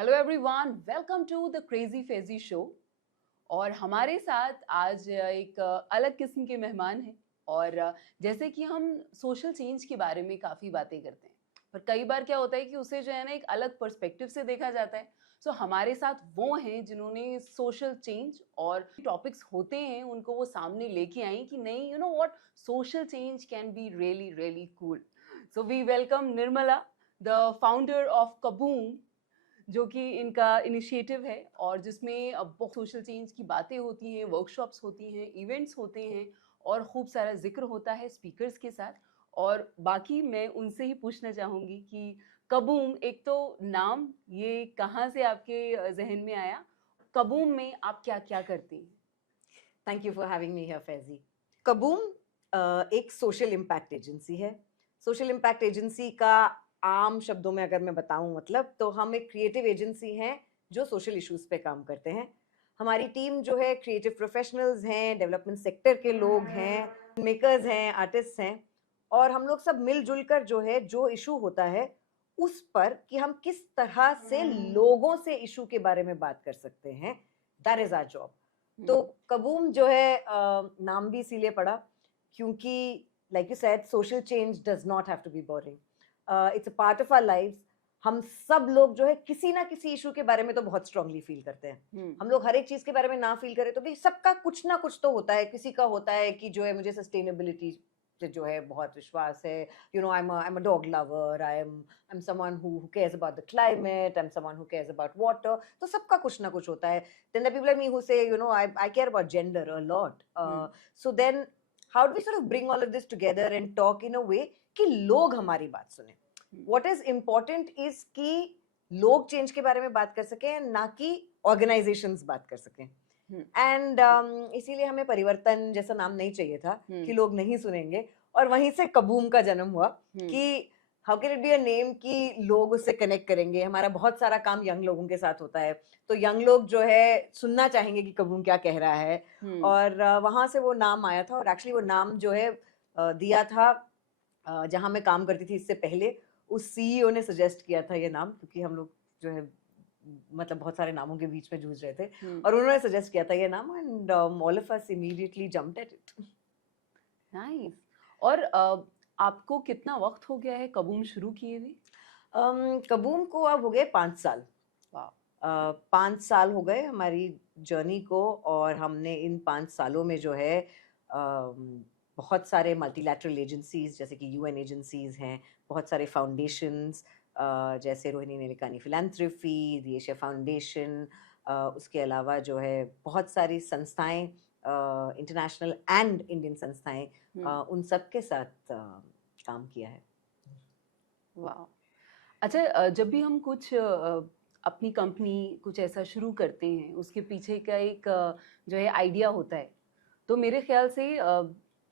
Hello everyone, welcome to the crazy Faizy show. और हमारे साथ आज एक अलग किस्म के मेहमान हैं। और जैसे कि हम सोशल चेंज के बारे में काफ़ी बातें करते हैं, पर कई बार क्या होता है कि उसे जो है ना एक अलग पर्सपेक्टिव से देखा जाता है। सो हमारे साथ वो हैं जिन्होंने सोशल चेंज और टॉपिक्स होते हैं उनको वो सामने लेके आई कि नहीं, you know what, social change can be really really cool. So we welcome Nirmala, the founder of Kaboom, जो कि इनका इनिशिएटिव है और जिसमें बहुत सोशल चेंज की बातें होती हैं, वर्कशॉप्स होती हैं, इवेंट्स होते हैं और खूब सारा जिक्र होता है स्पीकर्स के साथ। और बाकी मैं उनसे ही पूछना चाहूँगी कि कबूम, एक तो नाम ये कहाँ से आपके जहन में आया? कबूम में आप क्या क्या करती हैं? Thank you for having me here Faizy. Kaboom एक सोशल इम्पैक्ट एजेंसी है। सोशल इम्पैक्ट एजेंसी का आम शब्दों में अगर मैं बताऊं मतलब, तो हम एक क्रिएटिव एजेंसी हैं जो सोशल इश्यूज पे काम करते हैं। हमारी टीम जो है क्रिएटिव प्रोफेशनल्स हैं, डेवलपमेंट सेक्टर के लोग हैं, मेकर्स हैं, आर्टिस्ट हैं, और हम लोग सब मिलजुल कर जो है जो इशू होता है उस पर कि हम किस तरह से लोगों से इशू के बारे में बात कर सकते हैं, दैट इज आवर जॉब। तो कबूम जो है नाम भी इसीलिए पड़ा क्योंकि like you said social change does not have to be boring, it's a part of our lives. हम सब लोग जो है किसी ना किसी इशू के बारे में तो बहुत स्ट्रांगली फील करते हैं। हम लोग हर एक चीज के बारे में ना फील करें तो भी सबका कुछ ना कुछ तो होता है। किसी का होता है कि जो है मुझे सस्टेनेबिलिटी से जो है बहुत विश्वास है, you know, I am a dog lover, I am someone who cares about the climate, I am someone who cares about water. तो सबका कुछ ना कुछ होता है। Then there are people like me who say, you know, I care about gender a lot. So then, how do we sort of bring all of this together and talk in a way कि लोग हमारी बात सुने? What is important is कि लोग change के बारे में बात कर सकें, ना कि ऑर्गेनाइजेशंस बात कर सकें। एंड इसीलिए हमें परिवर्तन जैसा नाम नहीं चाहिए था कि लोग नहीं सुनेंगे, और वहीं से कबूम का जन्म हुआ कि how can it be a name कि लोग उससे कनेक्ट करेंगे। हमारा बहुत सारा काम यंग लोगों के साथ होता है, तो यंग लोग जो है सुनना चाहेंगे कि कबूम क्या कह रहा है। और वहां से वो नाम आया था। और एक्चुअली वो नाम जो है दिया था जहां मैं काम करती थी इससे पहले, उस सीईओ ने सजेस्ट किया था ये नाम, क्योंकि हम लोग जो है मतलब बहुत सारे नामों के बीच में जूझ रहे थे, और उन्होंने सजेस्ट किया था ये नाम, and all of us immediately jumped at it. Nice. और आपको कितना वक्त हो गया है कबूम शुरू किए हुए? कबूम को अब हो गए 5 साल। 5 साल हो गए हमारी जर्नी को, और हमने इन 5 सालों में जो है बहुत सारे मल्टीलैटरल एजेंसीज जैसे कि यूएन एजेंसीज हैं, बहुत सारे फाउंडेशंस जैसे Rohini Nilekani philanthropy, the Asia foundation, उसके अलावा जो है बहुत सारी संस्थाएं, इंटरनेशनल एंड इंडियन संस्थाएं, उन सब के साथ काम किया है। वाह। अच्छा, जब भी हम कुछ अपनी कंपनी कुछ ऐसा शुरू करते हैं, उसके पीछे का एक जो है आइडिया होता है। तो मेरे ख्याल से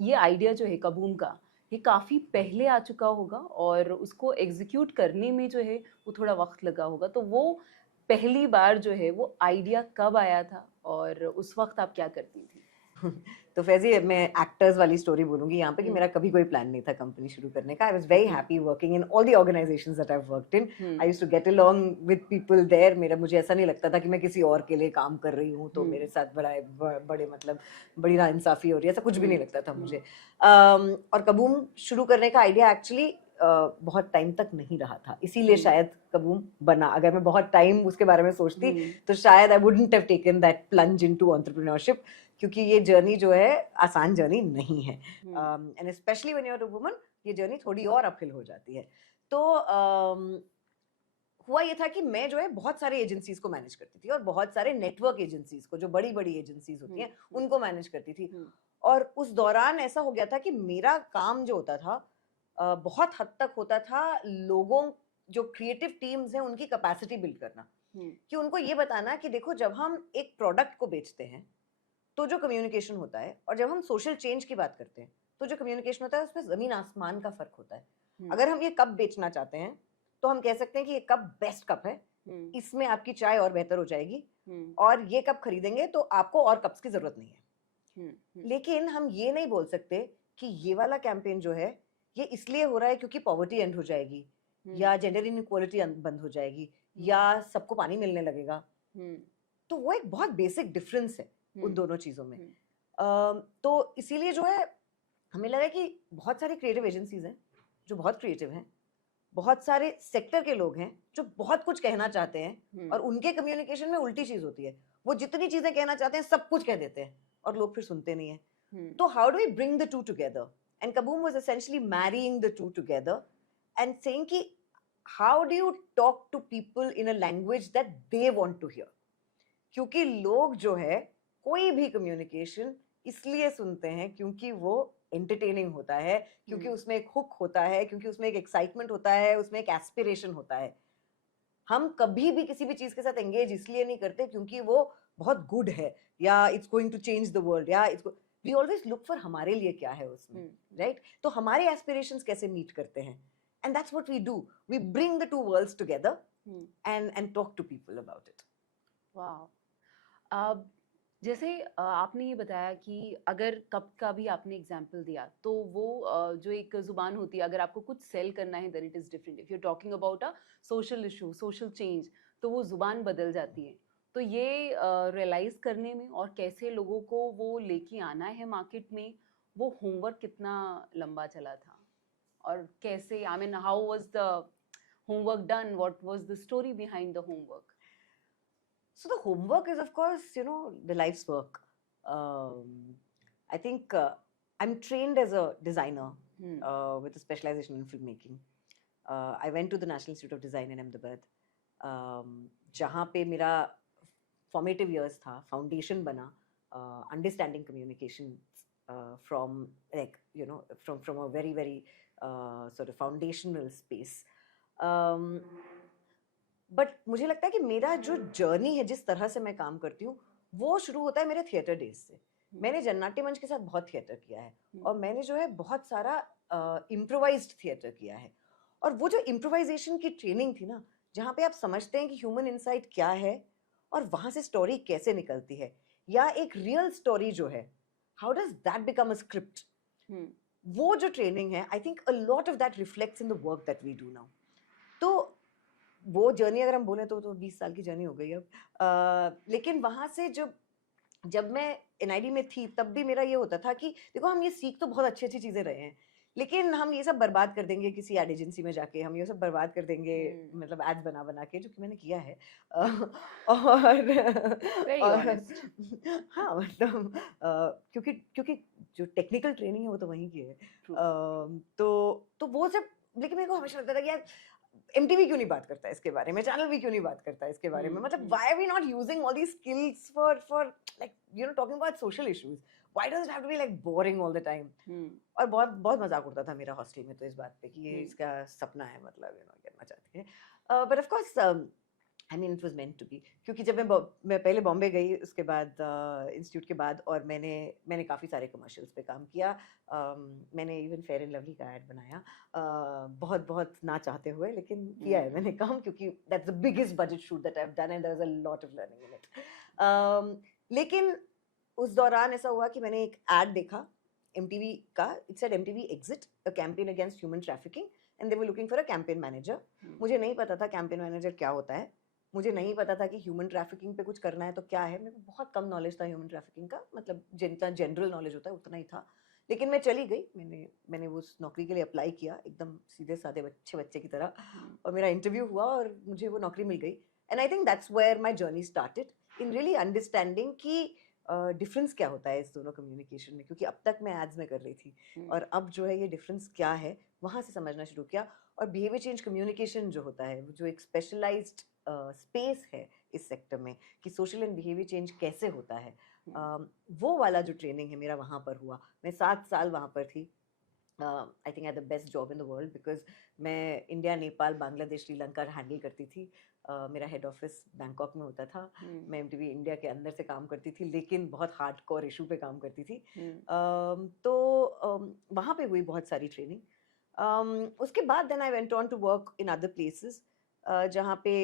ये आइडिया जो है कबूम का, ये काफ़ी पहले आ चुका होगा और उसको एग्जीक्यूट करने में जो है वो थोड़ा वक्त लगा होगा। तो वो पहली बार जो है वो आइडिया कब आया था और उस वक्त आप क्या करती थी? तो फैजी, मैं एक्टर्स वाली स्टोरी बोलूंगी यहाँ पे कि मेरा कभी कोई प्लान नहीं था कंपनी शुरू करने का। I was very happy working in all the organisations that I have worked in. I used to get along with people there. मुझे ऐसा नहीं लगता था कि मैं किसी और के लिए काम कर रही हूँ तो मेरे साथ बड़े मतलब बड़ी नाइंसाफी हो रही है, ऐसा कुछ भी नहीं लगता था मुझे। और कबूम शुरू करने का आइडिया एक्चुअली बहुत टाइम तक नहीं रहा था, इसीलिए शायद कबूम बना। अगर मैं बहुत टाइम उसके बारे में सोचती तो शायद I wouldn't have taken that plunge into entrepreneurship, क्योंकि ये जर्नी जो है आसान जर्नी नहीं है, and specially when you are a woman ये जर्नी थोड़ी और अपहिल हो जाती है। तो हुआ ये था कि मैं जो है बहुत सारे एजेंसीज को मैनेज करती थी, और बहुत सारे नेटवर्क एजेंसीज को, जो बड़ी बड़ी एजेंसीज होती हैं उनको मैनेज करती थी। और उस दौरान ऐसा हो गया था कि मेरा काम जो होता था बहुत हद तक होता था लोगों, जो क्रिएटिव टीम्स हैं उनकी कैपेसिटी बिल्ड करना, कि उनको ये बताना कि देखो, जब हम एक प्रोडक्ट को बेचते हैं तो जो कम्युनिकेशन होता है, और जब हम सोशल चेंज की बात करते हैं तो जो कम्युनिकेशन होता है उसमें जमीन आसमान का फर्क होता है। अगर हम ये कप बेचना चाहते हैं तो हम कह सकते हैं कि ये कप बेस्ट कप है, इसमें आपकी चाय और बेहतर हो जाएगी, और ये कप खरीदेंगे तो आपको और कप्स की जरूरत नहीं है। लेकिन हम ये नहीं बोल सकते कि ये वाला कैंपेन जो है ये इसलिए हो रहा है क्योंकि पॉवर्टी एंड हो जाएगी, या जेंडर इनइक्वालिटी बंद हो जाएगी, या सबको पानी मिलने लगेगा। तो वो एक बहुत बेसिक डिफरेंस है उन दोनों चीजों में। तो इसीलिए जो है हमें लगा कि बहुत सारी क्रिएटिव एजेंसीज हैं जो बहुत क्रिएटिव हैं, बहुत सारे सेक्टर के लोग हैं जो बहुत कुछ कहना चाहते हैं और उनके कम्युनिकेशन में उल्टी चीज होती है, वो जितनी चीजें कहना चाहते हैं सब कुछ कह देते हैं और लोग फिर सुनते नहीं है। तो how do we bring the two together? And Kaboom was essentially marrying the two together and saying कि how do you talk to people in a language that they want to hear? क्योंकि लोग जो है कोई भी communication इसलिए सुनते हैं क्योंकि वो एंटरटेनिंग होता है, क्योंकि उसमें एक हुक होता है, क्योंकि उसमें एक एक्साइटमेंट होता है, उसमें एक एस्पिरेशन होता है। हम कभी भी किसी भी चीज के साथ एंगेज इसलिए नहीं करते क्योंकि वो बहुत गुड है या it's going to change the world या वी ऑलवेज लुक फॉर हमारे लिए क्या है उसमें, राइट? तो हमारे एस्पिरेशंस कैसे मीट करते हैं, and that's what we do, we bring the two worlds together and talk to people about it. वाह। जैसे आपने ये बताया कि अगर कप का भी आपने एग्जांपल दिया, तो वो जो एक जुबान होती है, अगर आपको कुछ सेल करना है then it is different. If you are talking about a social issue, social change, तो वो जुबान बदल जाती है। तो ये रियलाइज करने में और कैसे लोगों को वो लेके आना है मार्केट में, वो होमवर्क कितना लंबा चला था और कैसे, I mean how was the homework done, what was the story behind the homework? So the homework is, of course, the life's work. I think I'm trained as a designer with a specialization in filmmaking. I went to the National Institute of Design in Ahmedabad, जहाँ पे मेरा formative years था, foundation बना, understanding communication from from a very very sort of foundational space. But मुझे लगता है कि मेरा जो जर्नी है, जिस तरह से मैं काम करती हूँ, वो शुरू होता है मेरे थिएटर डेज से। मैंने जननाट्य मंच के साथ बहुत थिएटर किया है और मैंने जो है बहुत सारा इम्प्रोवाइज्ड थिएटर किया है। और वो जो इम्प्रोवाइजेशन की ट्रेनिंग थी ना, जहाँ पे आप समझते हैं कि ह्यूमन इनसाइट क्या है और वहाँ से स्टोरी कैसे निकलती है, या एक रियल स्टोरी जो है, how does that become a script, वो जो ट्रेनिंग है, I think a lot of that reflects in the work that we do now. तो वो जर्नी अगर हम बोले तो 20 साल की जर्नी हो गई अब। लेकिन वहां से जब मैं एनआईडी में थी, तब भी मेरा ये होता था कि देखो, हम ये सीख तो बहुत अच्छी अच्छी चीजें रहे हैं, लेकिन हम ये सब बर्बाद कर देंगे किसी एड एजेंसी में जाके, हम ये सब बर्बाद कर देंगे मतलब एड्स बना बना के, जो कि मैंने किया है। और हाँ, मतलब क्योंकि जो टेक्निकल ट्रेनिंग है वो तो वहीं की है। तो वो सब, लेकिन मेरे को हमेशा लगता था कि यार MTV क्यों नहीं बात करता है इसके बारे में, चैनल भी क्यों नहीं बात करता है इसके बारे में, मतलब why are we not using all these skills for like talking about social issues? Why does it have to be like boring all the time? और बहुत बहुत मजाक उड़ता था मेरा हॉस्टल में तो इस बात पे कि ये इसका सपना है, मतलब करना चाहती है। but of course I mean it was meant to be, क्योंकि जब मैं पहले बॉम्बे गई, उसके बाद इंस्टीट्यूट के बाद, और मैंने काफ़ी सारे कमर्शियल्स पे काम किया। मैंने इवन फेयर एंड लवली का ऐड बनाया, बहुत बहुत ना चाहते हुए, लेकिन किया है मैंने काम, क्योंकि that's the biggest budget shoot that I have done and there was a lot of learning in it. लेकिन उस दौरान ऐसा हुआ कि मैंने एक ऐड देखा MTV का, it said MTV exit a campaign against human trafficking and they were looking for a campaign manager. मुझे नहीं पता था कैंपेन मैनेजर क्या होता है, मुझे नहीं पता था कि ह्यूमन ट्रैफिकिंग पे कुछ करना है तो क्या है, मेरे को बहुत कम नॉलेज था ह्यूमन ट्रैफिकिंग का, मतलब जितना जनरल नॉलेज होता है उतना ही था। लेकिन मैं चली गई, मैंने उस नौकरी के लिए अप्लाई किया एकदम सीधे साधे बच्चे की तरह, और मेरा इंटरव्यू हुआ और मुझे वो नौकरी मिल गई। And I think that's where my journey started in really understanding कि डिफरेंस क्या होता है इस दोनों कम्युनिकेशन में, क्योंकि अब तक मैं एड्स में कर रही थी और अब जो है ये डिफरेंस क्या है, वहाँ से समझना शुरू किया। और बिहेवियर चेंज कम्युनिकेशन जो होता है, जो एक स्पेशलाइज्ड स्पेस है इस सेक्टर में, कि सोशल एंड बिहेवियर चेंज कैसे होता है, वो वाला जो ट्रेनिंग है मेरा वहाँ पर हुआ। मैं 7 साल वहाँ पर थी। आई think I the best job in the world, because मैं इंडिया, नेपाल, बांग्लादेश, श्रीलंका हैंडल करती थी। मेरा हेड ऑफिस बैंकॉक में होता था। मैं MTV इंडिया के अंदर से काम करती थी, लेकिन बहुत हार्ड कोर इशू पे काम करती थी। तो वहाँ पे हुई बहुत सारी ट्रेनिंग। उसके बाद then I went on to work in other places, जहाँ पे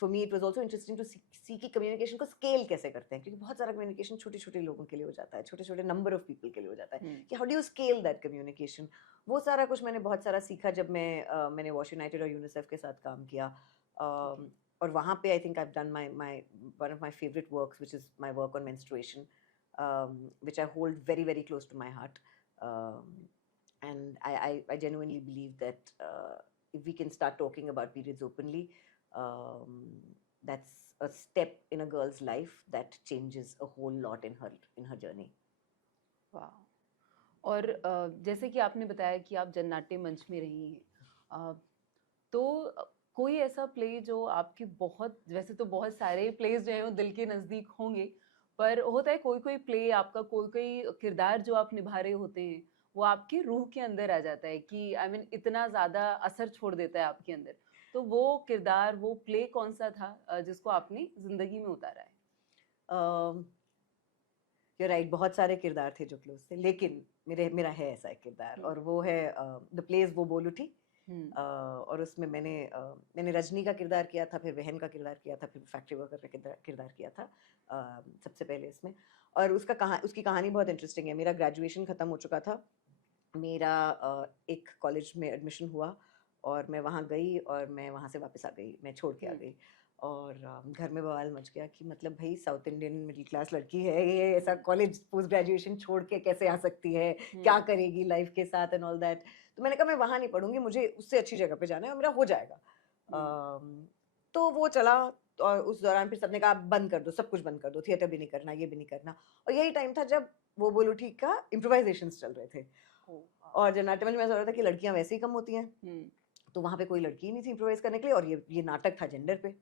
for me it was also interesting to see कि कम्युनिकेशन को स्केल कैसे करते हैं, क्योंकि बहुत सारा कम्युनिकेशन छोटे छोटे लोगों के लिए हो जाता है, छोटे छोटे नंबर ऑफ पीपल के लिए हो जाता है, कि how do you scale that communication. वो सारा कुछ मैंने बहुत सारा सीखा जब मैंने वॉश यूनाइटेड और यूनिसेफ के साथ काम किया। और वहाँ पे आई think I have done my one of my favourite works which is my work on menstruation, which I hold very very close to my heart, and I genuinely believe that if we can start talking about periods openly, um, that's a step in a girl's life that changes a whole lot in her journey. वाह। और जैसे कि आपने बताया कि आप जननाट्य मंच में रही हैं, तो कोई ऐसा प्ले जो आपके बहुत, वैसे तो बहुत सारे प्लेस जो हैं वो दिल के नज़दीक होंगे, पर होता है कोई कोई प्ले आपका, कोई कोई किरदार जो आप निभा रहे होते हैं वो आपकी रूह के अंदर आ जाता है कि आई मीन इतना ज़्यादा असर छोड़ देता है आपके अंदर। तो वो किरदार, वो प्ले कौन सा था जिसको आपने ज़िंदगी में उतारा है? यू राइट, बहुत सारे किरदार थे जो क्लोज थे, लेकिन मेरा है ऐसा एक किरदार, और वो है द प्लेस वो बोल उठी। और उसमें मैंने रजनी का किरदार किया था, फिर बहन का किरदार किया था, फिर फैक्ट्री वर्कर का किरदार किया था सबसे पहले इसमें। और उसकी कहानी बहुत इंटरेस्टिंग है। मेरा ग्रेजुएशन ख़त्म हो चुका था, मेरा एक कॉलेज में एडमिशन हुआ और मैं वहाँ गई और मैं वहाँ से वापस आ गई, मैं छोड़ के आ गई। और घर में बवाल मच गया कि मतलब भाई साउथ इंडियन मिडिल क्लास लड़की है ये, ऐसा कॉलेज पोस्ट ग्रेजुएशन छोड़ के कैसे आ सकती है, क्या करेगी लाइफ के साथ एंड ऑल दैट। तो मैंने कहा मैं वहाँ नहीं पढ़ूंगी, मुझे उससे अच्छी जगह पे जाना है और मेरा हो जाएगा। तो वो चला, और उस दौरान फिर सबने कहा बंद कर दो, सब कुछ बंद कर दो, थिएटर भी नहीं करना, ये भी नहीं करना। और यही टाइम था जब वो बोलो ठीक का इम्प्रोवाइजेशंस चल रहे थे। और जननाट्य मंच में ऐसा हो रहा था कि लड़कियां वैसे ही कम होती हैं, तो वहाँ पे कोई लड़की ही नहीं थी इम्प्रोवाइज करने के लिए, और ये नाटक था जेंडर पे।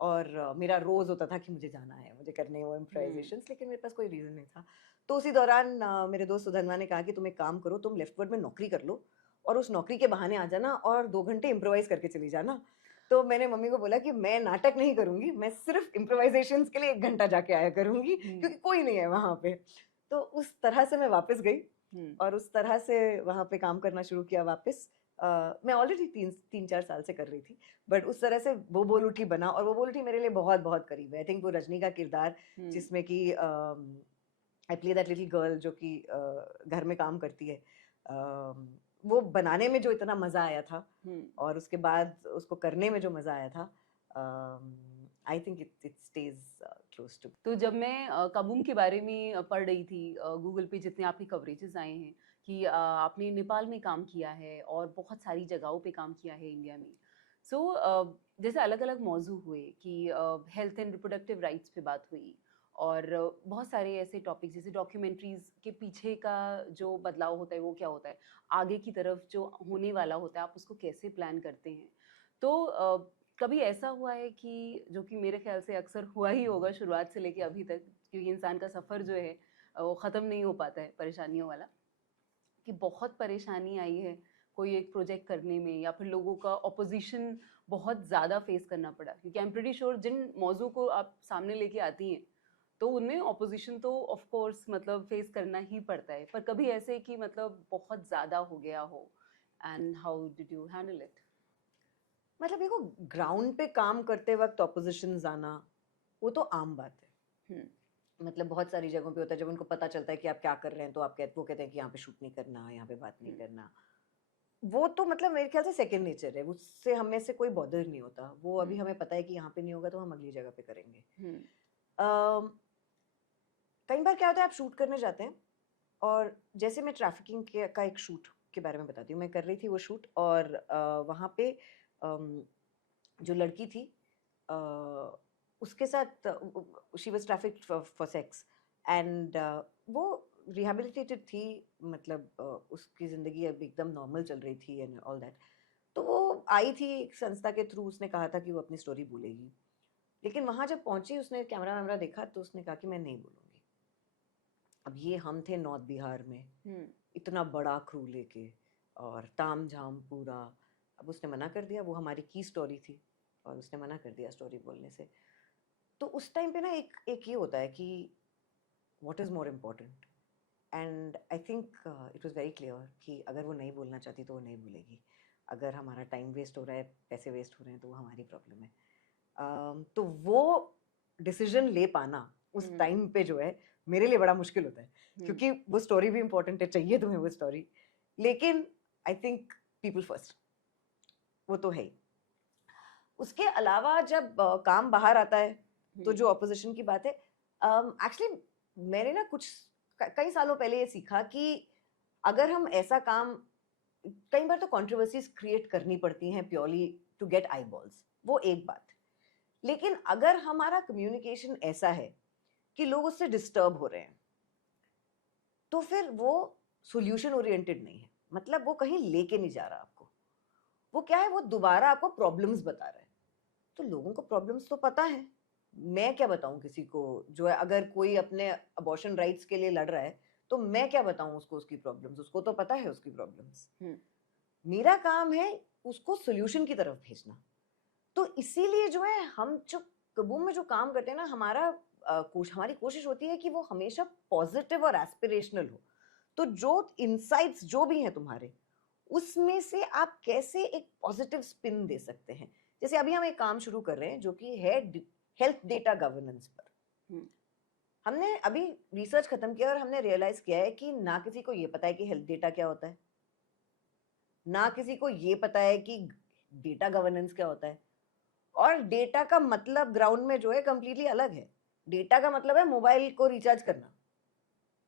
और मेरा रोज होता था कि मुझे जाना है, मुझे करने हैं वो इम्प्रोवाइजेशंस, लेकिन मेरे पास कोई रीज़न नहीं था। तो उसी दौरान मेरे दोस्त सुधन्वा ने कहा कि तुम एक काम करो, तुम लेफ्ट वर्ड में नौकरी कर लो और उस नौकरी के बहाने आ जाना और 2 घंटे इम्प्रोवाइज करके चली जाना। तो मैंने मम्मी को बोला कि मैं नाटक नहीं करूंगी, मैं सिर्फ इम्प्रोवाइजेशंस के लिए 1 घंटा जाके आया करूंगी, क्योंकि कोई नहीं है वहाँ पे। तो उस तरह से मैं वापस गई और उस तरह से वहाँ पे काम करना शुरू किया वापस। मैं ऑलरेडी 3-4 साल से कर रही थी, बट उस तरह से वो बोल उठी बना, और वो बोल उठी मेरे लिए बहुत बहुत करीब है। आई थिंक वो रजनी का किरदार जिसमें कि I play that little girl जो कि घर में काम करती है, वो बनाने में जो इतना मजा आया था और उसके बाद उसको करने में जो मजा आया था, I think it stays close to. तो जब मैं कबूम के बारे में पढ़ रही थी, गूगल पे जितने आपके कवरेजेस आए हैं कि आपने नेपाल में काम किया है और बहुत सारी जगहों पे काम किया है इंडिया में। सो जैसे अलग अलग मौजू हुए कि हेल्थ एंड रिप्रोडक्टिव राइट्स पे बात हुई, और बहुत सारे ऐसे टॉपिक्स जैसे डॉक्यूमेंट्रीज के पीछे का जो बदलाव होता है वो क्या होता है, आगे की तरफ जो होने वाला होता है आप उसको कैसे प्लान करते हैं। तो कभी ऐसा हुआ है कि, जो कि मेरे ख्याल से अक्सर हुआ ही होगा शुरुआत से लेके अभी तक, क्योंकि इंसान का सफ़र जो है वो ख़त्म नहीं हो पाता है परेशानियों वाला, कि बहुत परेशानी आई है कोई एक प्रोजेक्ट करने में, या फिर लोगों का ऑपोजिशन बहुत ज़्यादा फेस करना पड़ा, क्योंकि आई एम प्रीटी श्योर जिन मौजू को आप सामने लेके आती हैं तो उनमें ऑपोजिशन तो ऑफ कोर्स मतलब फेस करना ही पड़ता है, पर कभी ऐसे कि मतलब बहुत ज़्यादा हो गया हो, and how did you handle it? मतलब देखो, ग्राउंड पे काम करते वक्त ऑपोजिशंस आना वो तो आम बात है। मतलब बहुत सारी जगहों पे होता है, जब उनको पता चलता है कि आप क्या कर रहे हैं तो वो कहते हैं कि यहाँ पे शूट नहीं करना, यहाँ पे बात नहीं करना। वो तो मतलब मेरे ख्याल से सेकंड नेचर है, उससे हमें से कोई बॉदर नहीं होता। वो अभी हमें पता है कि यहाँ पे नहीं होगा तो हम अगली जगह पे करेंगे। कई बार क्या होता है, आप शूट करने जाते हैं, और जैसे मैं ट्रैफिकिंग का एक शूट के बारे में बताती हूँ। मैं कर रही थी वो शूट, और वहाँ पे जो लड़की थी उसके साथ she was trafficked for sex, and वो रिहेबिलिटेटेड थी, मतलब उसकी ज़िंदगी अब एकदम नॉर्मल चल रही थी एंड ऑल दैट। तो वो आई थी एक संस्था के थ्रू, उसने कहा था कि वो अपनी स्टोरी बोलेगी, लेकिन वहाँ जब पहुँची उसने कैमरा वैमरा देखा तो उसने कहा कि मैं नहीं बोलूँगी। अब ये हम थे नॉर्थ बिहार में, इतना बड़ा क्रू लेके और ताम झाम पूरा। अब उसने मना कर दिया, वो हमारी की स्टोरी थी और उसने मना कर दिया स्टोरी बोलने से। तो उस टाइम पे ना एक ये होता है कि what is more important, and I think it was very clear कि अगर वो नहीं बोलना चाहती तो वो नहीं बोलेगी। अगर हमारा टाइम वेस्ट हो रहा है, पैसे वेस्ट हो रहे हैं, तो वो हमारी प्रॉब्लम है। तो वो डिसीजन ले पाना उस टाइम पे जो है मेरे लिए बड़ा मुश्किल होता है, क्योंकि वो स्टोरी भी इम्पोर्टेंट है, चाहिए तुम्हें वो स्टोरी, लेकिन आई थिंक पीपल फर्स्ट, वो तो है ही। उसके अलावा जब काम बाहर आता है तो हम्म, जो ऑपोजिशन की बात है, एक्चुअली मैंने ना कई सालों पहले ये सीखा कि अगर हम ऐसा काम, कई बार तो कंट्रोवर्सीज क्रिएट करनी पड़ती हैं purely to get eyeballs, वो एक बात है। लेकिन अगर हमारा कम्युनिकेशन ऐसा है कि लोग उससे डिस्टर्ब हो रहे हैं, तो फिर वो सॉल्यूशन ओरिएंटेड नहीं है, मतलब वो कहीं लेके नहीं जा रहा आपको। वो क्या है, वो दोबारा आपको प्रॉब्लम्स बता रहा है। तो लोगों को प्रॉब्लम्स तो पता है, मैं क्या बताऊं किसी को जो है, अगर कोई अपने अबॉर्शन राइट्स के लिए लड़ रहा है तो मैं क्या बताऊं उसको उसकी प्रॉब्लम्स, उसको तो पता है उसकी प्रॉब्लम्स। हम्म, मेरा काम है उसको सॉल्यूशन की तरफ भेजना। तो इसीलिए जो है हम जो कबूम में जो काम करते हैं ना, हमारी कोशिश होती है कि वो हमेशा पॉजिटिव और एस्पिरेशनल हो। तो जो इनसाइट्स जो भी हैं तुम्हारे, उसमें से आप कैसे एक पॉजिटिव स्पिन दे सकते हैं। जैसे अभी हम एक काम शुरू कर रहे हैं जो कि है हेल्थ डेटा गवर्नेंस पर। हम्म, हमने अभी रिसर्च खत्म किया और हमने रियलाइज किया है कि ना किसी को ये पता है कि हेल्थ डेटा क्या होता है, ना किसी को ये पता है कि डेटा गवर्नेंस क्या होता है। और डेटा का मतलब ग्राउंड में जो है कंप्लीटली अलग है। डेटा का मतलब है मोबाइल को रिचार्ज करना,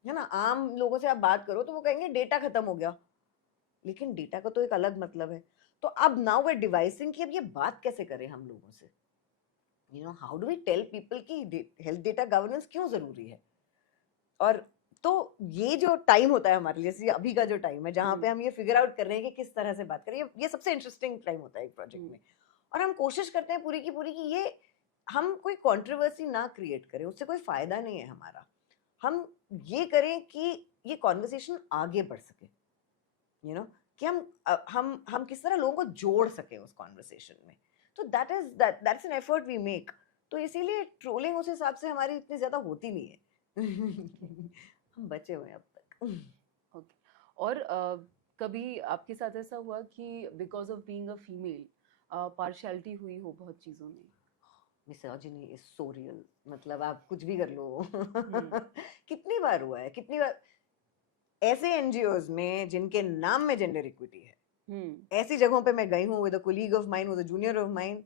है ना। आम लोगों से आप बात करो तो वो कहेंगे डेटा खत्म हो गया, लेकिन डेटा का तो एक अलग मतलब है। तो अब नाउ वे डिवाइसिंग कि अब ये बात कैसे करें हम लोगों से, how do we tell people कि हेल्थ डेटा गवर्नेंस क्यों जरूरी है। और तो ये जो टाइम होता है हमारे लिए, जैसे अभी का जो टाइम है जहाँ पे हम ये फिगर आउट कर रहे हैं कि किस तरह से बात करें, ये सबसे इंटरेस्टिंग टाइम होता है एक प्रोजेक्ट हम्म, में। और हम कोशिश करते हैं पूरी की पूरी कि ये हम कोई कंट्रोवर्सी ना क्रिएट करें, उससे कोई फायदा नहीं है हमारा। हम ये करें कि ये कॉन्वर्सेशन आगे बढ़ सके, कि हम किस तरह लोगों को जोड़ सके उस कॉन्वर्सेशन में। तो that's an effort we make. तो इसीलिए ट्रोलिंग उस हिसाब से हमारी इतनी ज्यादा होती नहीं है। हम बचे हुए हैं अब तक। ओके। और कभी आपके साथ ऐसा हुआ कि because of being a female partiality हुई हो बहुत चीजों में? मिसोजिनी इज सो रियल, मतलब आप कुछ भी कर लो। हम्म, कितनी बार हुआ है, कितनी बार ऐसे एनजीओज में जिनके नाम में जेंडर इक्विटी है, हम्म, ऐसी जगहों पे मैं गई हूँ with a colleague of mine, with a junior of mine,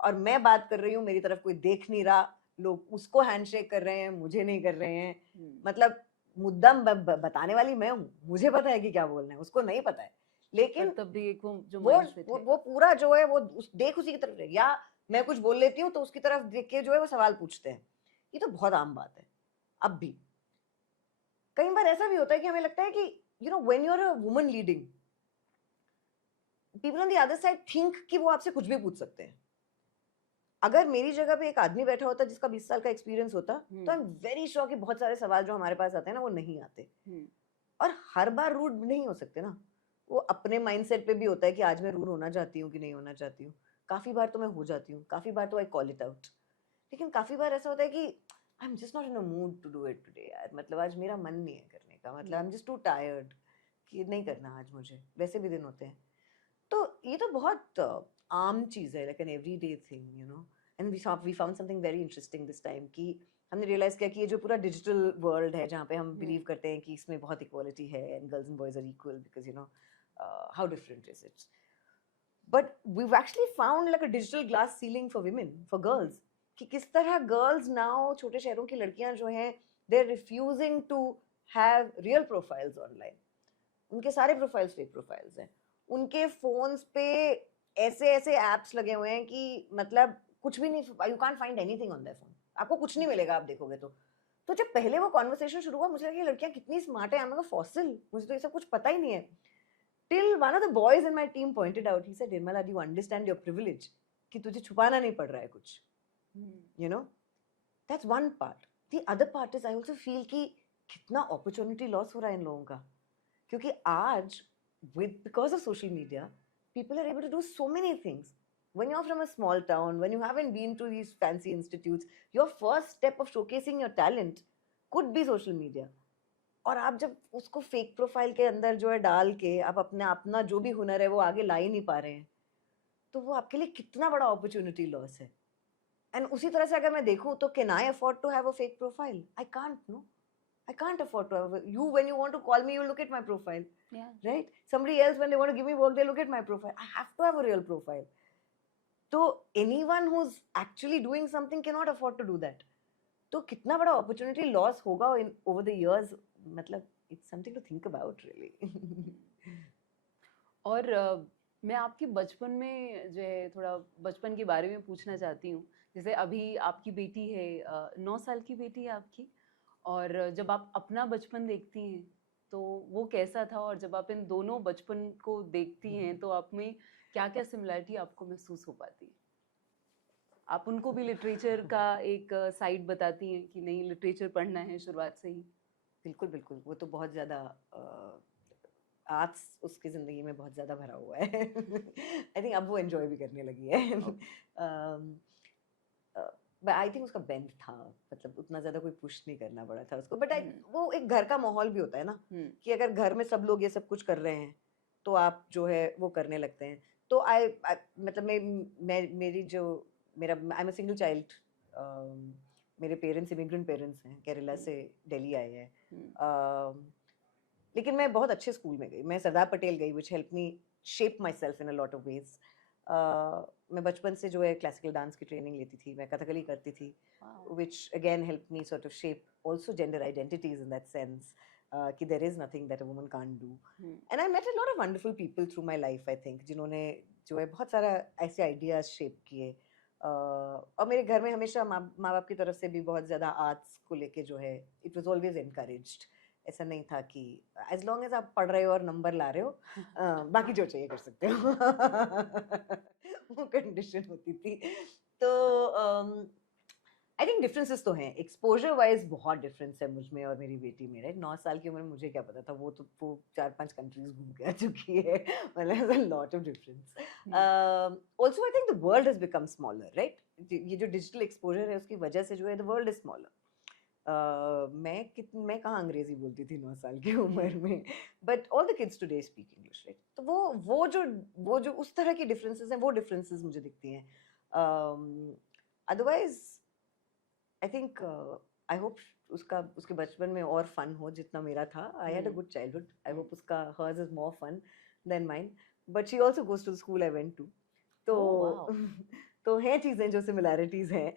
और मैं बात कर रही हूँ, मेरी तरफ कोई देख नहीं रहा, लोग उसको हैंडशेक कर रहे हैं, मुझे नहीं कर रहे हैं। हम्म। मतलब मुद्दा बताने वाली मैं हूँ, मुझे पता है कि क्या बोलना है, उसको नहीं पता है। पर लेकिन तब भी एक वो जो वो माइंडसेट वो, है। वो पूरा जो है वो देख उसी की तरफ है, या मैं कुछ बोल लेती हूँ तो उसकी तरफ देख के जो है वो सवाल पूछते हैं। ये तो बहुत आम बात है अब भी। कई बार ऐसा भी होता है कि हमें लगता है कि when you are a woman leading, people on the other side think कि वो आपसे कुछ भी पूछ सकते हैं। अगर मेरी जगह पे एक आदमी बैठा होता जिसका 20 साल का एक्सपीरियंस होता, तो आई एम वेरी श्योर कि बहुत सारे सवाल जो हमारे पास आते हैं ना वो नहीं आते। हम्म, और हर बार रूड नहीं हो सकते ना, वो अपने माइंडसेट पे भी होता है कि आज मैं रूड होना चाहती हूँ कि नहीं होना चाहती हूँ। काफी बार तो मैं हो जाती हूँ, काफी बार तो आई कॉल इट आउट। लेकिन काफी बार ऐसा होता है कि I am just not in a mood to do it today यार, मतलब आज मेरा मन नहीं है करने का, मतलब आई एम जस्ट टू टायर्ड कि नहीं करना आज मुझे, वैसे भी दिन होते हैं। तो ये तो बहुत आम चीज है, like an everyday thing, and we found something very interesting this time कि हमने रियलाइज किया कि ये जो पूरा डिजिटल वर्ल्ड है जहाँ पे हम बिलीव करते हैं कि इसमें बहुत इक्वालिटी है and girls and boys are equal because how different is it, but we've actually found like a digital glass ceiling for women, for girls, कि किस तरह गर्ल्स नाउ, छोटे शहरों की लड़कियां जो हैं, they are refusing to have real profiles online. उनके सारे प्रोफाइल्स फेक प्रोफाइल्स हैं। उनके फोन्स पे ऐसे ऐसे एप्स लगे हुए हैं कि मतलब कुछ भी नहीं, you can't find anything on their phone, आपको कुछ नहीं मिलेगा आप देखोगे तो जब पहले वो कॉन्वर्सेशन शुरू हुआ मुझे लगा ये लड़कियां कितनी स्मार्ट है, आई एम फॉसिल, मुझे तो ये सब कुछ पता ही नहीं है। Till one of the boys in my team pointed out, he said, Nirmala, do you understand your privilege? कि तुझे छुपाना नहीं पड़ रहा है कुछ, you know? That's one part. The other part is I also feel कि कितना opportunity loss हो रहा है इन लोगों का, क्योंकि आज because of social media, people are able to do so many things. When you're from a small town, when you haven't been to these fancy institutes, your first step of showcasing your talent could be social media. और आप जब उसको fake profile के अंदर जो है डाल के आप अपना जो भी हुनर है वो आगे ला ही नहीं पा रहे हैं, तो वो आपके लिए कितना बड़ा अपॉर्चुनिटी लॉस है। एंड उसी तरह से अगर मैं देखूं तो can I afford to have a fake profile? I can't, no, I can't afford to have you. When you want to call me, you look at my profile, Yeah. right? Somebody else, when they want to give me work, they look at my profile. I have to have a real profile. तो anyone who's actually doing something cannot afford to do that. तो कितना बड़ा opportunity loss होगा in over the years, मतलब it's something to think about really. और मैं आपके बचपन में जो है थोड़ा बचपन के बारे में पूछना चाहती हूँ। जैसे अभी आपकी बेटी है 9 साल की बेटी है आपकी, और जब आप अपना बचपन देखती हैं तो वो कैसा था, और जब आप इन दोनों बचपन को देखती हैं तो आप में क्या-क्या सिमिलैरिटी आपको महसूस हो पाती है? आप उनको भी लिटरेचर का एक साइड बताती हैं कि नहीं, लिटरेचर पढ़ना है शुरुआत से ही? बिल्कुल बिल्कुल, वो तो बहुत ज़्यादा आर्ट्स उसकी ज़िंदगी में बहुत ज़्यादा भरा हुआ है। आई थिंक अब वो एंजॉय भी करने लगी है। आई थिंक उसका बेंट था, मतलब उतना ज़्यादा कोई पुश नहीं करना पड़ा था उसको, बट वो एक घर का माहौल भी होता है ना, कि अगर घर में सब लोग ये सब कुछ कर रहे हैं तो आप जो है वो करने लगते हैं। तो मतलब मेरी जो मेरा I am a single child. मेरे पेरेंट्स इमिग्रेंट पेरेंट्स हैं, केरला से दिल्ली आए हैं। लेकिन मैं बहुत अच्छे स्कूल में गई, मैं सरदार पटेल गई, which help me shape my self in a lot of ways. मैं बचपन से जो है क्लासिकल डांस की ट्रेनिंग लेती थी, मैं कथकली करती थी, which again help me sort of shape also gender identities in that sense, कि there is nothing that a woman can't do. And I met a lot of wonderful people through my life, I think, जिन्होंने जो है बहुत सारा ऐसे ideas shape किए। और मेरे घर में हमेशा माँ बाप की तरफ से भी बहुत ज़्यादा आर्ट्स को लेके जो है इट वॉज ऑलवेज एनकरेज्ड। ऐसा नहीं था कि एज लॉन्ग एज आप पढ़ रहे हो और नंबर ला रहे हो, बाकी जो चाहिए कर सकते हो। वो कंडीशन होती थी। तो आई थिंक डिफरेंसेस तो हैं, एक्सपोजर वाइज बहुत डिफरेंस है मुझ में और मेरी बेटी में। राइट, 9 साल की उम्र में मुझे क्या पता था, वो 4-5 कंट्रीज घूम के आ चुकी है। मतलब a lot of difference. Also I think the world has become smaller, right? ये जो डिजिटल एक्सपोजर है उसकी वजह से जो है the world is smaller. मैं कहाँ अंग्रेजी बोलती थी 9 साल की उम्र में, but all the kids today speak English, right? तो वो जो उस तरह की डिफरेंसेस हैं, वो डिफरेंसेस मुझे दिखती हैं। Otherwise I think I hope उसके बचपन में और फन हो जितना मेरा था। I had a good childhood, I hope उसका hers is more fun than mine, but she also goes to the school I went to. तो तो हैं चीज़ें जो सिमिलैरिटीज हैं।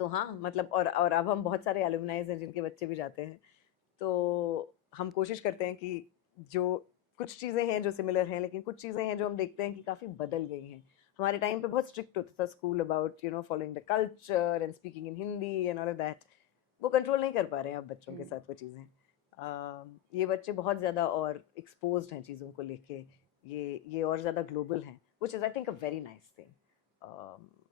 तो हाँ, मतलब और अब हम बहुत सारे एलुमनाइज हैं जिनके बच्चे भी जाते हैं, तो हम कोशिश करते हैं कि जो कुछ चीज़ें हैं जो सिमिलर हैं, लेकिन कुछ चीज़ें हैं जो हम देखते हैं कि काफ़ी बदल गई हैं। हमारे टाइम पे बहुत स्ट्रिक्ट होता था school about following the culture and speaking in Hindi and all of that. वो कंट्रोल नहीं कर पा रहे हैं अब बच्चों के साथ वो चीज़ें। ये बच्चे बहुत ज़्यादा और एक्सपोज्ड हैं चीज़ों को लेके, ये और ज़्यादा ग्लोबल हैं, which is I think a very nice thing.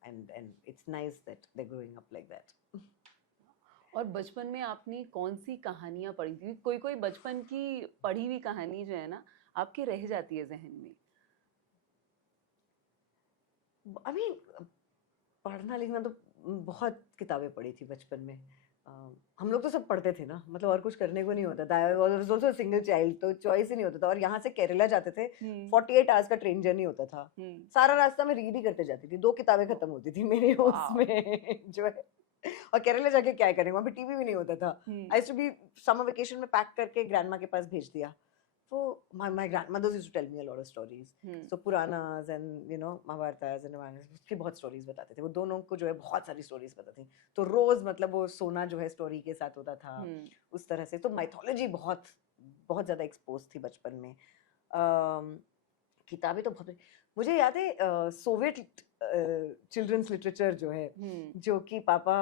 and it's nice that they're growing up like that. और बचपन में आपने कौन सी कहानियां पढ़ी थी? कोई बचपन की पढ़ी हुई कहानी जो है ना आपके रह जाती है जहन में? अभी पढ़ना लिखना तो बहुत किताबें पढ़ी थी बचपन में। हम लोग तो सब पढ़ते थे ना, मतलब और कुछ करने को नहीं होता था। I was also single child, तो चॉइस ही नहीं होता था। और यहाँ से केरला जाते थे, 48 आवर्स का ट्रेन जर्नी होता था। सारा रास्ता में रीड ही करते जाती थी, 2 किताबें खत्म होती थी मेरे उसमें जो है। और केरला जाके क्या करेंगे, वहाँ पे टीवी भी नहीं होता था। I used to be summer vacation में पैक करके ग्रैंडमा के पास भेज दिया। So my grandmothers used to tell me a lot of stories. So Puranas and Mahabharatas and Ramayanas, उसकी बहुत stories बताते थे। वो दोनों को जो है बहुत सारी stories पता थी। तो रोज मतलब वो सोना जो है story के साथ होता था, उस तरह से। तो mythology बहुत बहुत ज़्यादा exposed थी बचपन में। किताबें तो बहुत, मुझे याद है सोवियत चिल्ड्रंस लिटरेचर जो है, जो कि पापा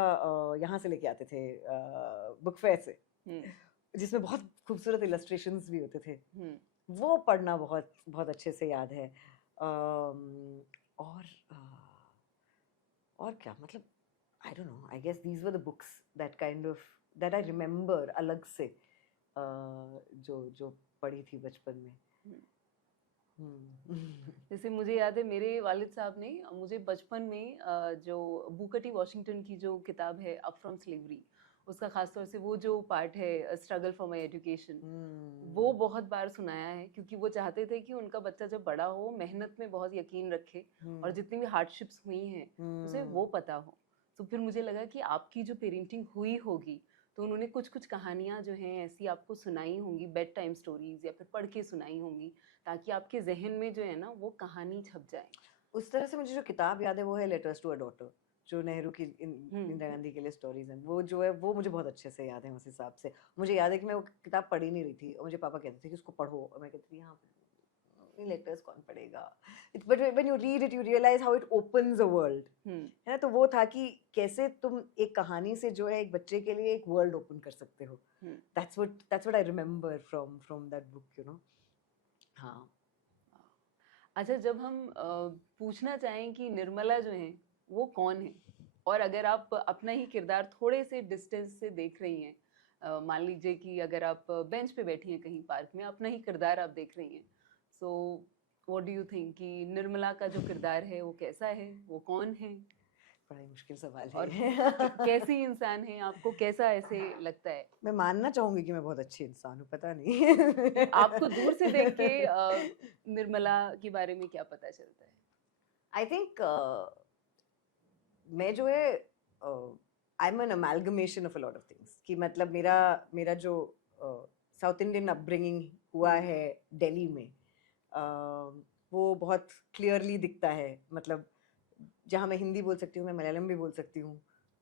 यहाँ से लेके आते थे बुक फेयर से, जिसमें बहुत खूबसूरत इलस्ट्रेशंस भी होते थे। वो पढ़ना बहुत बहुत अच्छे से याद है। और क्या, मतलब I don't know, I guess these were the books that I remember अलग से, जो पढ़ी थी बचपन में। जैसे मुझे याद है मेरे वालिद साहब ने मुझे बचपन में जो बुकर टी वॉशिंगटन की जो किताब है अप फ्रॉम स्लेवरी, उसका खासतौर से वो जो पार्ट है स्ट्रगल फॉर माई एजुकेशन, वो बहुत बार सुनाया है, क्योंकि वो चाहते थे कि उनका बच्चा जब बड़ा हो मेहनत में बहुत यकीन रखे और जितनी भी हार्डशिप्स हुई हैं उसे वो पता हो। तो फिर मुझे लगा कि आपकी जो पेरेंटिंग हुई होगी तो उन्होंने कुछ-कुछ कहानियाँ जो हैं ऐसी आपको सुनाई होंगी, बेड टाइम स्टोरीज़ या फिर पढ़ के सुनाई होंगी, ताकि आपके ज़हन में जो है ना वो कहानी छप जाए। उस तरह से मुझे जो किताब याद है वो है लेटर्स टू अ डॉटर, जो नेहरू की हुँ, इंदिरा हुँ। गांधी के लिए स्टोरीज हैं। वो जो है वो मुझे बहुत अच्छे से याद है उस हिसाब से। मुझे याद है कि मैं वो किताब पढ़ ही नहीं रही थी और मुझे पापा कहते थे कि उसको पढ़ो, और मैं कहती थी हाँ, लेटर्स कौन पढ़ेगा। But when you read it you realize how it opens a world, hmm, है ना। तो वो था कि कैसे तुम एक कहानी से जो है एक बच्चे के लिए एक वर्ल्ड ओपन कर सकते हो। Hmm. That's what I remember from that book, you know. हाँ। अच्छा, जब हम पूछना चाहें कि निर्मला जो हैं, वो कौन है? और अगर आप अपना ही किरदार थोड़े से डिस्टेंस से देख रही हैं, मान लीजिए कि अगर आप बेंच पे बैठी हैं कहीं पार्क में, अपना ही किरदार आप देख रही हैं। So what do you think कि निर्मला का जो किरदार है, वो कैसा है? वो कौन है? बड़ा ही मुश्किल सवाल और है। कैसी इंसान है? आपको कैसा ऐसे लगता है? मैं मानना चाहूंगी कि मैं बहुत अच्छी इंसान हूँ, पता नहीं। आपको दूर से देख के निर्मला के बारे में क्या पता चलता है? आई थिंक मैं जो है I am an amalgamation of a lot of things, कि मतलब मेरा मेरा जो साउथ इंडियन अपब्रिंगिंग हुआ हुँ, है दिल्ली में, वो बहुत क्लियरली दिखता है। मतलब जहाँ मैं हिंदी बोल सकती हूँ, मैं मलयालम भी बोल सकती हूँ।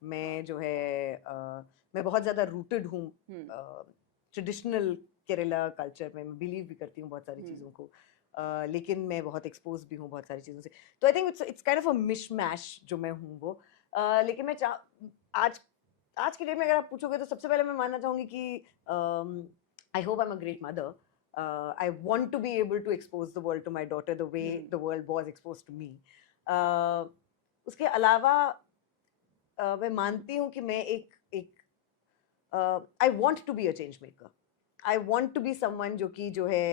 वाह! मैं जो है मैं बहुत ज़्यादा रूटेड हूँ हुँ, ट्रेडिशनल केरला कल्चर में। मैं बिलीव भी करती हूँ बहुत सारी हुँ, चीज़ों को, लेकिन मैं बहुत एक्सपोज भी हूँ बहुत सारी चीज़ों से। तो I think it's kind of a मिशमैश जो मैं हूँ वो। लेकिन मैं आज आज की डेट में अगर आप पूछोगे तो सबसे पहले मैं मानना चाहूँगी कि I hope I am a great mother. I want to be able to expose the world to my daughter the way hmm, the world was exposed to me. Uh, उसके अलावा मैं मानती हूँ कि मैं एक एक I want to be a change maker. I want to be someone जो है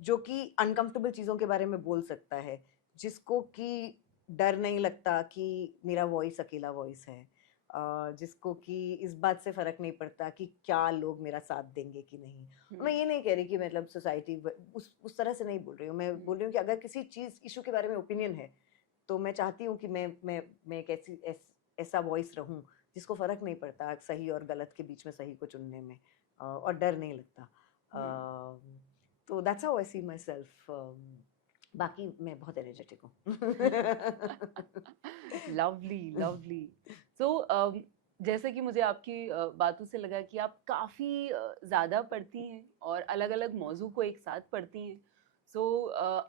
जो कि अनकंफर्टेबल चीज़ों के बारे में बोल सकता है, जिसको कि डर नहीं लगता कि मेरा वॉइस अकेला वॉइस है, जिसको कि इस बात से फ़र्क नहीं पड़ता कि क्या लोग मेरा साथ देंगे कि नहीं। मैं हुँ, ये नहीं कह रही कि मतलब सोसाइटी उस तरह से नहीं बोल रही हूँ। मैं हुँ, बोल रही हूँ कि अगर किसी चीज़ इशू के बारे में ओपिनियन है, तो मैं चाहती हूँ कि मैं एक ऐसा वॉइस रहूँ जिसको फ़र्क नहीं पड़ता सही और गलत के बीच में सही को चुनने में, और डर नहीं लगता। हुँ। तो that's how I see myself. बाकी मैं बहुत एनर्जेटिक हूँ। Lovely, lovely. सो जैसे कि मुझे आपकी बातों से लगा कि आप काफ़ी ज़्यादा पढ़ती हैं और अलग-अलग मौज़ू को एक साथ पढ़ती हैं। सो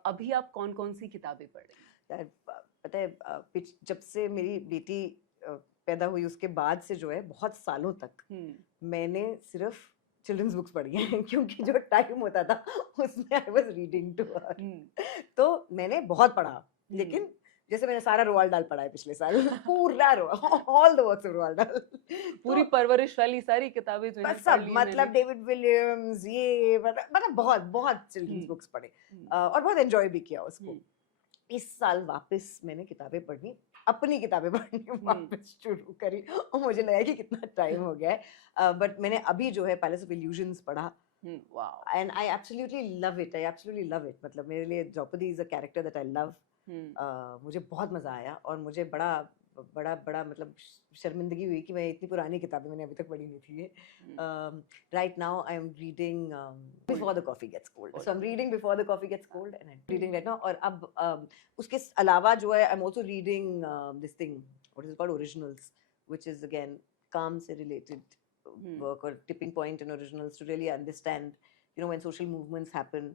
अभी आप कौन-कौन सी किताबें पढ़ रही हैं? पता है, जब से मेरी बेटी पैदा हुई उसके बाद से जो है बहुत सालों तक हुँ, मैंने सिर्फ चिल्ड्रंस बुक्स पढ़ी हैं। क्योंकि जो टाइम होता था उसमें I was reading to her. Hmm, तो मैंने बहुत पढ़ा, हुँ। लेकिन जैसे मैंने सारा रोआल्ड दाल पढ़ा है पिछले साल। पूरा all the works of Roald Dahl. पूरी तो परवरिश वाली सारी किताबें जो हैं बस पढ़ सब, ली हैं मतलब मैंने। डेविड विलियम्स, ये मतलब बहुत बहुत चिल्ड्रंस हुँ, बुक्स पढ़े, हुँ, और बहुत एंजॉय भी किया हुँ, उसको। इस साल वापस मैंने किताबें पढ़नी, अपनी किताबें पढ़नी हुँ, वापस शुरू करी, और मुझे लगा कि कितना टाइम हो गया है। बट मैंने अभी जो है पैलेस ऑफ इल्यूजन्स पढ़ा, hmm, wow! And I absolutely love it, I absolutely love it. मतलब मेरे लिए Draupadi is a character that I love. Hmm, मुझे बहुत मज़ा आया, और मुझे बड़ा बड़ा बड़ा मतलब शर्मिंदगी हुई कि मैं इतनी पुरानी किताबें मैंने अभी तक पढ़ी नहीं थी। Hmm, right now I am reading cold, before the coffee gets cold, so cold. I am reading before the coffee gets हाँ, cold and I am reading right now. और अब उसके अलावा जो है I am also reading this thing what is called Originals, which is again काम से related hmm, work, or tipping point in originals, to really understand, you know, when social movements happen,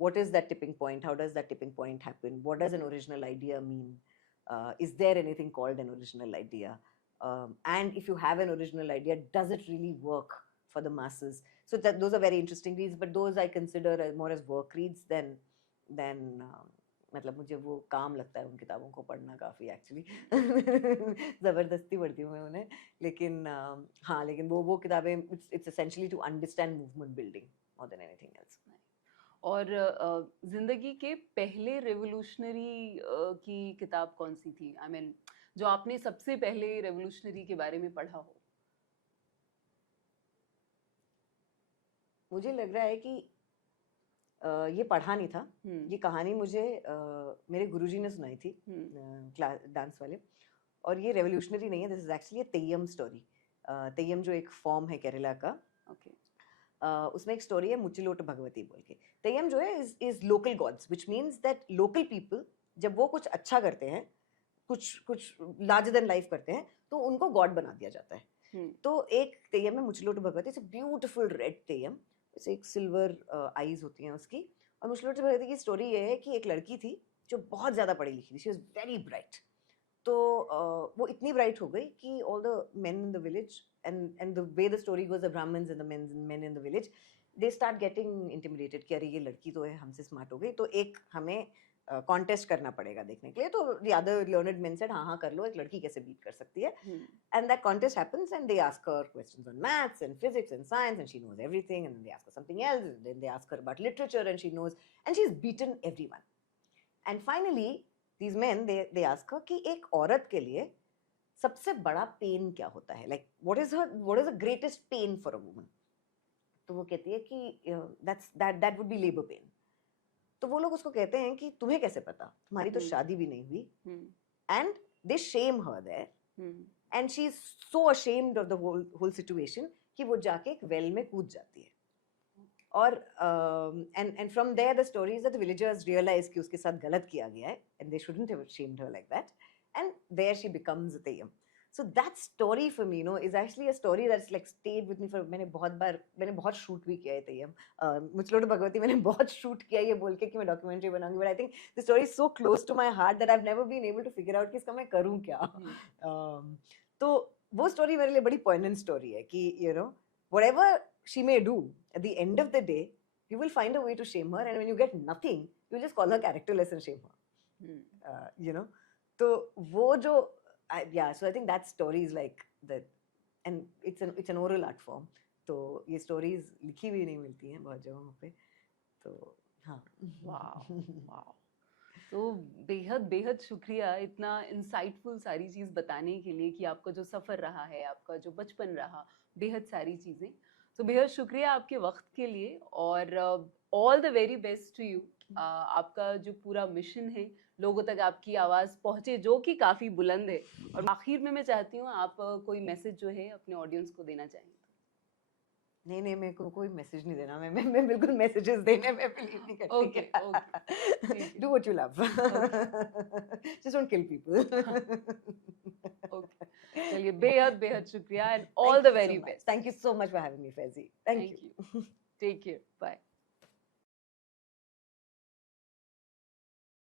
what is that tipping point, how does that tipping point happen, what does an hmm, original idea mean, is there anything called an original idea, and if you have an original idea, does it really work for the masses? So that those are very interesting reads, but those I consider as more as work reads than मतलब मुझे वो काम लगता है उन किताबों को पढ़ना काफ़ी एक्चुअली। ज़बरदस्ती पढ़ती हूँ मैं उन्हें, लेकिन हाँ, लेकिन वो किताबें it's essentially to understand movement building more than anything else. और ज़िंदगी के पहले रेवोल्यूशनरी की किताब कौन-सी थी? आई मीन जो आपने सबसे पहले रेवोल्यूशनरी के बारे में पढ़ा हो? मुझे लग रहा है कि ये पढ़ा नहीं था, हुँ, ये कहानी मुझे मेरे गुरुजी ने सुनाई थी, हुँ, क्लास डांस वाले। और ये रेवोल्यूशनरी नहीं है, this is actually a Theyyam story. Theyyam जो एक फॉर्म है केरला का, ओके उसमें एक स्टोरी है मुचिलोट भगवती बोल के. तेयम जो है is local gods, which means that local people जब वो कुछ अच्छा करते हैं, कुछ कुछ लार्जर देन लाइफ करते हैं, तो उनको गॉड बना दिया जाता है. तो एक तेयम है Muchilot Bhagavathi, it's a beautiful red Theyyam, it's एक सिल्वर आईज होती हैं उसकी. और मुचिलोट भगवती की स्टोरी ये है कि एक लड़की थी जो बहुत ज्यादा पढ़ी लिखी थी, शी वाज वेरी ब्राइट. तो वो इतनी ब्राइट हो गई कि all the men in the village and the way the story goes, the Brahmins and the men in the village, they start getting intimidated कि अरे ये लड़की तो है हमसे स्मार्ट हो गई, तो एक हमें कॉन्टेस्ट करना पड़ेगा देखने के लिए. तो the other learned main said हाँ हाँ कर लो, एक लड़की कैसे बीट कर सकती है. And that contest happens, and they ask her questions on maths and physics and science, and she knows everything. And they ask her something else, and then they ask her about literature, and she knows, and she's beaten everyone. And finally, these men they ask her कि एक औरत के लिए सबसे बड़ा pen क्या होता है, like what is the greatest pain for a woman. तो वो कहती है कि that would be labor pain. तो वो लोग उसको कहते हैं कि तुम्हें कैसे पता, तुम्हारी तो शादी भी नहीं हुई. And they shame her there. And she's so ashamed of the whole situation कि वो जाके एक वेल में कूद जाती है. और and from there the story is that the villagers realize कि उसके साथ गलत किया गया है, and they shouldn't have shamed her like that, and there she becomes a Theyyam. So that story for me, is actually a story that's like stayed with me for, मैंने बहुत shoot भी किया है Theyyam. मुचलोट भगवती मैंने बहुत shoot किया ये बोल के कि मैं documentary बनाऊंगी, but I think the story is so close to my heart that I've never been able to figure out कि इसका मैं करूँ क्या. तो वो story मेरे लिए बड़ी poignant story है कि whatever she may do, at the end of the day you will find a way to shame her, and when you get nothing you just call her characterless and shame her. तो वो जो so I think that story is like that, and it's an oral art form. तो ये stories लिखी हुई नहीं मिलती हैं बहुत जगहों पे, तो हाँ. वाह. तो बेहद बेहद शुक्रिया इतना इंसाइटफुल सारी चीज़ बताने के लिए कि आपका जो सफ़र रहा है, आपका जो बचपन रहा, बेहद सारी चीज़ें. तो बेहद शुक्रिया आपके वक्त के लिए, और all the very best to you. आपका जो पूरा मिशन है लोगों तक आपकी आवाज़ पहुँचे, जो कि काफ़ी बुलंद है. और आखिर में मैं चाहती हूँ आप कोई मैसेज जो है अपने ऑडियंस को देना चाहें. नहीं मेरे को कोई मैसेज नहीं देना, मैं बिल्कुल मैसेजेस देने में बिलीव नहीं करती. Okay. Do what you love, just don't kill people. Okay, चलिए बेहद बेहद शुक्रिया, and all the very best. Thank you so much for having me Faizi. Thank you. Take care. Bye.